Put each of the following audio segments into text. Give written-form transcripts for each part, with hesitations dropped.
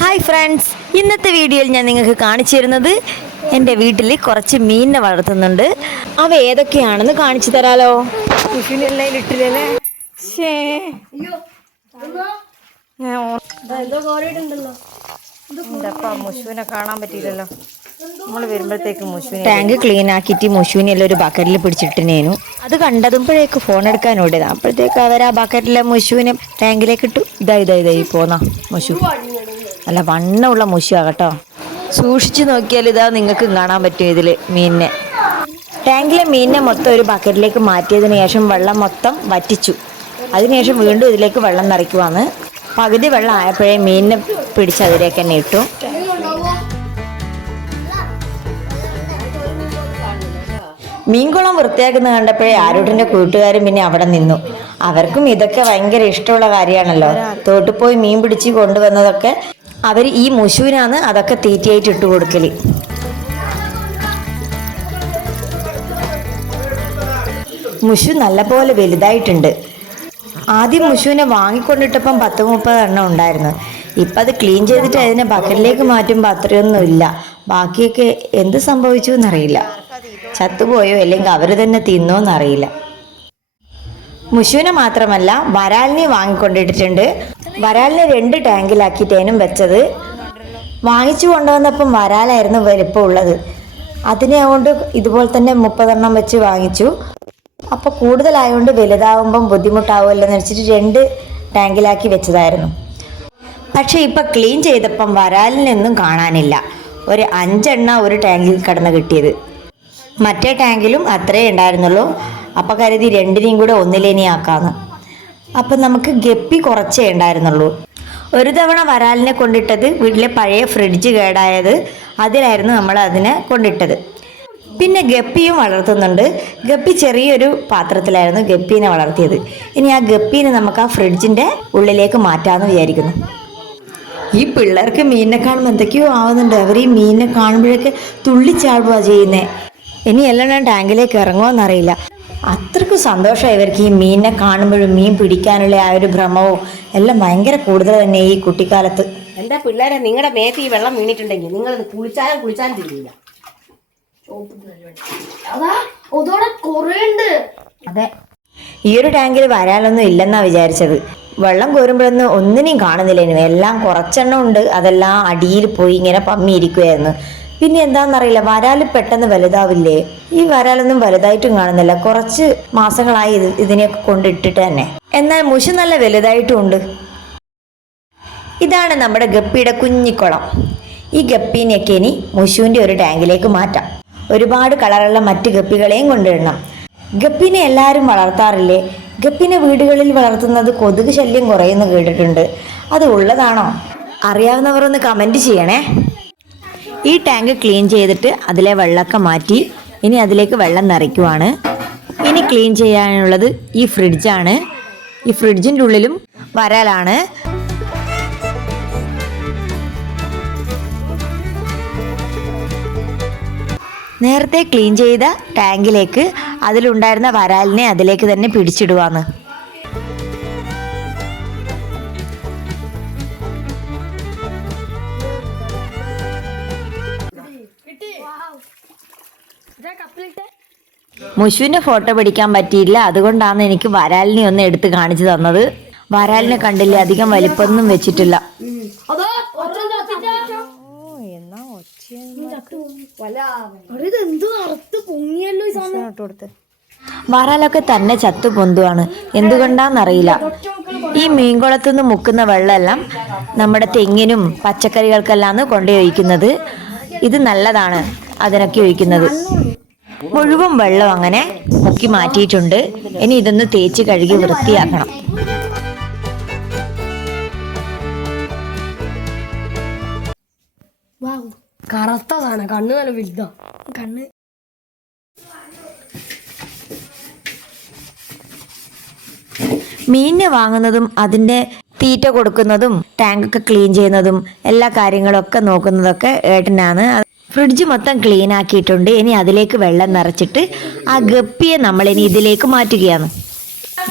Hi friends, ഇന്നത്തെ വീഡിയോയിൽ ഞാൻ നിങ്ങൾക്ക് കാണിച്ചു തരുന്നത് എൻ്റെ വീട്ടിൽ കുറച്ച് മീനിനെ വളർത്തുന്നുണ്ട്. അവ ഏതൊക്കെയാണെന്ന് കാണിച്ചു തരാലോ. മുഷുവിനെ കാണാൻ പറ്റിയില്ലല്ലോ. നമ്മൾ വരുമ്പോഴത്തേക്ക് ടാങ്ക് ക്ലീൻ ആക്കിയിട്ട് മുഷുവിനെ എല്ലാം ഒരു ബക്കറ്റിൽ പിടിച്ചിട്ടിനേനു. അത് കണ്ടതുമ്പോഴേക്ക് ഫോൺ എടുക്കാൻ ഓടിയതാണ്. അപ്പോഴത്തേക്ക് അവർ ആ ബക്കറ്റിലെ മുഷുവിനെ ടാങ്കിലേക്ക് ഇട്ടു. ഇതായി പോന്ന മുഷു, നല്ല വണ്ണമുള്ള മുഷുവാകട്ടോ. സൂക്ഷിച്ചു നോക്കിയാൽ ഇതാ നിങ്ങൾക്ക് കാണാൻ പറ്റും ഇതിൽ മീനിനെ. ടാങ്കിലെ മീനിനെ മൊത്തം ഒരു ബക്കറ്റിലേക്ക് മാറ്റിയതിന് ശേഷം വെള്ളം മൊത്തം വറ്റിച്ചു. അതിനുശേഷം വീണ്ടും ഇതിലേക്ക് വെള്ളം നിറയ്ക്കുവാന്ന്. പകുതി വെള്ളം ആയപ്പോഴേ മീനിനെ പിടിച്ച് അതിലേക്ക് തന്നെ ഇട്ടു. മീൻകുളം വൃത്തിയാക്കുന്ന കണ്ടപ്പോഴേ ആരോട്ടിന്റെ കൂട്ടുകാരും പിന്നെ അവിടെ നിന്നു. അവർക്കും ഇതൊക്കെ ഭയങ്കര ഇഷ്ടമുള്ള കാര്യമാണല്ലോ. തോട്ടിൽ പോയി മീൻ പിടിച്ച് കൊണ്ടുവന്നതൊക്കെ അവർ ഈ മുഷുവിനാണ് അതൊക്കെ തീറ്റയായിട്ട് ഇട്ട് കൊടുക്കല്. മുഷു നല്ലപോലെ വലുതായിട്ടുണ്ട്. ആദ്യം മുഷുവിനെ വാങ്ങിക്കൊണ്ടിട്ടപ്പം 10-30 എണ്ണം ഉണ്ടായിരുന്നു. ഇപ്പം അത് ക്ലീൻ ചെയ്തിട്ട് അതിനെ ബക്കറ്റിലേക്ക് മാറ്റുമ്പോൾ അത്രയൊന്നുമില്ല. ബാക്കിയൊക്കെ എന്ത് സംഭവിച്ചു എന്നറിയില്ല. ചത്തുപോയോ അല്ലെങ്കിൽ അവർ തന്നെ തിന്നോന്നറിയില്ല. മുഷുവിനെ മാത്രമല്ല വരാലിനെ വാങ്ങിക്കൊണ്ടിട്ടിട്ടുണ്ട്. വരാലിനെ 2 ടാങ്കിലാക്കിയിട്ടേനും വെച്ചത്. വാങ്ങിച്ചു കൊണ്ടുവന്നപ്പം വരാലായിരുന്നു വലിപ്പം ഉള്ളത്. അതിനെ കൊണ്ട് ഇതുപോലെ തന്നെ 30 എണ്ണം വെച്ച് വാങ്ങിച്ചു. അപ്പോൾ കൂടുതലായതുകൊണ്ട് വലുതാവുമ്പം ബുദ്ധിമുട്ടാവുമല്ലോ എന്ന് വെച്ചിട്ട് 2 ടാങ്കിലാക്കി വെച്ചതായിരുന്നു. പക്ഷെ ഇപ്പം ക്ലീൻ ചെയ്തപ്പം വരാലിനൊന്നും കാണാനില്ല. ഒരു 5 എണ്ണം ഒരു ടാങ്കിൽ കിടന്ന് കിട്ടിയത്. മറ്റേ ടാങ്കിലും അത്രേ ഉണ്ടായിരുന്നുള്ളൂ. അപ്പം കരുതി 2നെയും കൂടെ ഒന്നിലേനി ആക്കാന്ന്. അപ്പം നമുക്ക് ഗപ്പി കുറച്ചേ ഉണ്ടായിരുന്നുള്ളൂ. ഒരു തവണ വരാലിനെ കൊണ്ടിട്ടത് വീട്ടിലെ പഴയ ഫ്രിഡ്ജ് കേടായത്, അതിലായിരുന്നു നമ്മൾ അതിനെ കൊണ്ടിട്ടത്. പിന്നെ ഗപ്പിയും വളർത്തുന്നുണ്ട്. ഗപ്പി ചെറിയൊരു പാത്രത്തിലായിരുന്നു ഗപ്പീനെ വളർത്തിയത്. ഇനി ആ ഗപ്പീനെ നമുക്ക് ആ ഫ്രിഡ്ജിൻ്റെ ഉള്ളിലേക്ക് മാറ്റാമെന്ന് വിചാരിക്കുന്നു. ഈ പിള്ളേർക്ക് മീനിനെ കാണുമ്പോൾ എന്തൊക്കെയോ ആവുന്നുണ്ട്. അവർ ഈ മീനിനെ കാണുമ്പോഴൊക്കെ തുള്ളിച്ചാടുക ചെയ്യുന്നത്. ഇനി എല്ലാം ഞാൻ ടാങ്കിലേക്ക് ഇറങ്ങുമോയെന്നറിയില്ല. അത്രയ്ക്കും സന്തോഷമായി ഇവർക്ക് ഈ മീനിനെ കാണുമ്പോഴും മീൻ പിടിക്കാനുള്ള ആ ഒരു ഭ്രമവും എല്ലാം ഭയങ്കര കൂടുതൽ തന്നെ ഈ കുട്ടിക്കാലത്ത്. എന്താ പിള്ളേരെ, നിങ്ങളുടെ മേത്ത് ഈ വെള്ളം വീണിട്ടുണ്ടെങ്കിൽ നിങ്ങൾ കുളിച്ചാലും തീരില്ല. അതെ, ഈ ഒരു ടാങ്കിൽ വരാലൊന്നും ഇല്ലെന്നാ വിചാരിച്ചത്. വെള്ളം കോരുമ്പോഴൊന്നും ഒന്നിനെയും കാണുന്നില്ലേനു. എല്ലാം കുറച്ചെണ്ണം ഉണ്ട്. അതെല്ലാം അടിയിൽ പോയി ഇങ്ങനെ പമ്മിയിരിക്കുമായിരുന്നു. പിന്നെ എന്താണെന്നറിയില്ല, വരാല് പെട്ടെന്ന് വലുതാവില്ലേ? ഈ വരാലൊന്നും വലുതായിട്ടും കാണുന്നില്ല. കുറച്ച് മാസങ്ങളായി ഇതിനെയൊക്കെ കൊണ്ടിട്ടിട്ട് തന്നെ. എന്നാൽ മുഷു നല്ല വലുതായിട്ടും ഉണ്ട്. ഇതാണ് നമ്മുടെ ഗപ്പിയുടെ കുഞ്ഞിക്കുളം. ഈ ഗപ്പീനെയൊക്കെ ഇനി മുഷുവിൻ്റെ ഒരു ടാങ്കിലേക്ക് മാറ്റാം. ഒരുപാട് കളറുള്ള മറ്റ് ഗപ്പികളെയും കൊണ്ടുവരണം. ഗപ്പിനെ എല്ലാവരും വളർത്താറില്ലേ? ഗപ്പിനെ വീടുകളിൽ വളർത്തുന്നത് കൊതുക് ശല്യം കുറയുന്നു കേട്ടിട്ടുണ്ട്. അത് ഉള്ളതാണോ? അറിയാവുന്നവർ ഒന്ന് കമൻറ്റ് ചെയ്യണേ. ഈ ടാങ്ക് ക്ലീൻ ചെയ്തിട്ട് അതിലെ വെള്ളമൊക്കെ മാറ്റി ഇനി അതിലേക്ക് വെള്ളം നിറയ്ക്കുവാണ്. ഇനി ക്ലീൻ ചെയ്യാനുള്ളത് ഈ ഫ്രിഡ്ജാണ്. ഈ ഫ്രിഡ്ജിൻ്റെ ഉള്ളിലും വരാലാണ്. നേരത്തെ ക്ലീൻ ചെയ്ത ടാങ്കിലേക്ക് അതിലുണ്ടായിരുന്ന വരാലിനെ അതിലേക്ക് തന്നെ പിടിച്ചിടുവാന്ന്. മുഷുവിന്റെ ഫോട്ടോ പിടിക്കാൻ പറ്റിയില്ല. അതുകൊണ്ടാണ് എനിക്ക് വരാലിനെ ഒന്ന് എടുത്ത് കാണിച്ചു തന്നത്. വരാലിനെ കണ്ടില്ലേ, അധികം വലിപ്പൊന്നും വെച്ചിട്ടില്ല. വരാലൊക്കെ തന്നെ ചത്തു പൊന്തുവാണ്. എന്തുകൊണ്ടാന്നറിയില്ല. ഈ മീൻകുളത്തുനിന്ന് മുക്കുന്ന വെള്ളമെല്ലാം നമ്മുടെ തെങ്ങിനും പച്ചക്കറികൾക്കെല്ലാം കൊണ്ടുപോയി ഒഴിക്കുന്നത്. ഇത് നല്ലതാണ് അതിനൊക്കെ ഒഴിക്കുന്നത്. മുഴുവൻ വെള്ളം അങ്ങനെ മുക്കി മാറ്റിയിട്ടുണ്ട്. ഇനി ഇതൊന്ന് തേച്ച് കഴുകി വൃത്തിയാക്കണം. കറുത്തതാണ്, കണ്ണ് നല്ല വലുതാ. കണ്ണ് മീനിനെ വാങ്ങുന്നതും അതിൻ്റെ തീറ്റ കൊടുക്കുന്നതും ടാങ്കൊക്കെ ക്ലീൻ ചെയ്യുന്നതും എല്ലാ കാര്യങ്ങളൊക്കെ നോക്കുന്നതൊക്കെ ഏട്ടനാണ്. ഫ്രിഡ്ജ് മൊത്തം ക്ലീൻ ആക്കിയിട്ടുണ്ട്. ഇനി അതിലേക്ക് വെള്ളം നിറച്ചിട്ട് ആ ഗപ്പിയെ നമ്മളിനി ഇതിലേക്ക് മാറ്റുകയാണ്.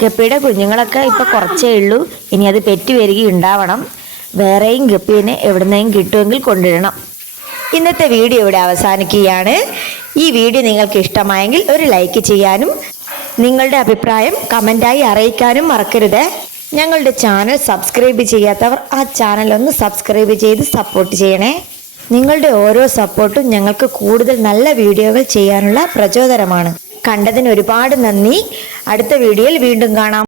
ഗപ്പിയുടെ കുഞ്ഞുങ്ങളൊക്കെ ഇപ്പം കുറച്ചേ ഉള്ളൂ. ഇനി അത് പെറ്റ് വരിക ഉണ്ടാവണം. വേറെയും ഗപ്പീനെ എവിടുന്നെങ്കിലും കിട്ടുമെങ്കിൽ കൊണ്ടിടണം. ഇന്നത്തെ വീഡിയോ ഇവിടെ അവസാനിക്കുകയാണ്. ഈ വീഡിയോ നിങ്ങൾക്ക് ഇഷ്ടമായെങ്കിൽ ഒരു ലൈക്ക് ചെയ്യാനും നിങ്ങളുടെ അഭിപ്രായം കമൻ്റായി അറിയിക്കാനും മറക്കരുത്. ഞങ്ങളുടെ ചാനൽ സബ്സ്ക്രൈബ് ചെയ്യാത്തവർ ആ ചാനൽ ഒന്ന് സബ്സ്ക്രൈബ് ചെയ്ത് സപ്പോർട്ട് ചെയ്യണേ. നിങ്ങളുടെ ഓരോ സപ്പോർട്ടും ഞങ്ങൾക്ക് കൂടുതൽ നല്ല വീഡിയോകൾ ചെയ്യാനുള്ള പ്രചോദനമാണ്. കണ്ടതിന് ഒരുപാട് നന്ദി. അടുത്ത വീഡിയോയിൽ വീണ്ടും കാണാം.